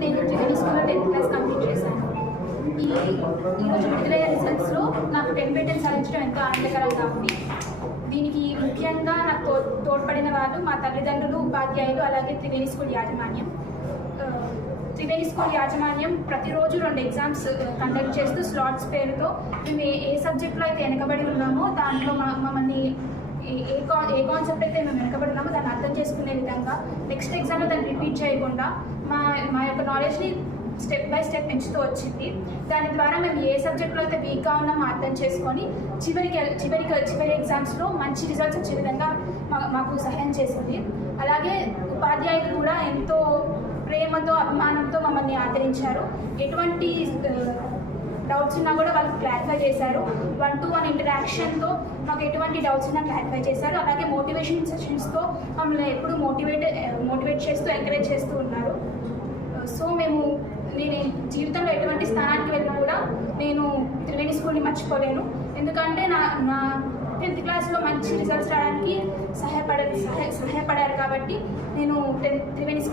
నేను త్రివేణి స్కూల్లో tenth class complete చేశాను. ఈ ఈరోజు విడుదలయ్యే రిజల్ట్స్లో నాకు టెన్ బై సాధించడం ఎంతో ఆనందకరంగా ఉంది దీనికి ముఖ్యంగా నాకు తో తోడ్పడిన వాళ్ళు మా తల్లిదండ్రులు ఉపాధ్యాయులు అలాగే త్రివేణి స్కూల్ యాజమాన్యం. త్రివేణి స్కూల్ యాజమాన్యం ప్రతిరోజు రెండు ఎగ్జామ్స్ కండక్ట్ చేస్తూ స్లాట్స్ పేరుతో మేము ఏ ఏ సబ్జెక్ట్లో అయితే వెనకబడి ఉన్నామో దాంట్లో మా మమ్మల్ని ఏ- ఏ ఏ కాన్సెప్ట్ అయితే మేము వెనకబడి దాన్ని అర్థం చేసుకునే విధంగా నెక్స్ట్ ఎగ్జామ్లో దాన్ని రిపీట్ చేయకుండా మా మా యొక్క నాలెడ్జ్ని స్టెప్ బై స్టెప్ పెంచుతూ వచ్చింది. దాని ద్వారా మేము ఏ సబ్జెక్ట్లో అయితే వీక్గా ఉన్నామో అర్థం చేసుకొని చివరికి చివరికి చివరి ఎగ్జామ్స్లో మంచి రిజల్ట్స్ వచ్చే విధంగా మా- మాకు సహాయం చేసింది. అలాగే ఉపాధ్యాయులు కూడా ఎంతో ప్రేమతో అభిమానంతో మమ్మల్ని ఆదరించారు. ఎటువంటి డౌట్స్ ఉన్నా కూడా వాళ్ళు క్లారిఫై చేశారు. వన్ టు వన్ ఇంటరాక్షన్తో మాకు ఎటువంటి డౌట్స్ ఉన్నా క్లారిఫై చేశారు. అలాగే మోటివేషన్ సెషన్స్తో మమ్మల్ని ఎప్పుడు మోటివేట్ మోటివేట్ చేస్తూ ఎంకరేజ్ చేస్తూ ఉన్నారు. సో మేము నేను జీవితంలో ఎటువంటి స్థానానికి వెళ్ళినా కూడా నేను త్రివేణి స్కూల్ని మర్చిపోలేను. ఎందుకంటే నా నా టెన్త్ క్లాస్లో మంచి రిజల్ట్స్ రావడానికి సహాయపడ సహాయ సహాయపడారు కాబట్టి నేను టెన్త్ త్రివేణి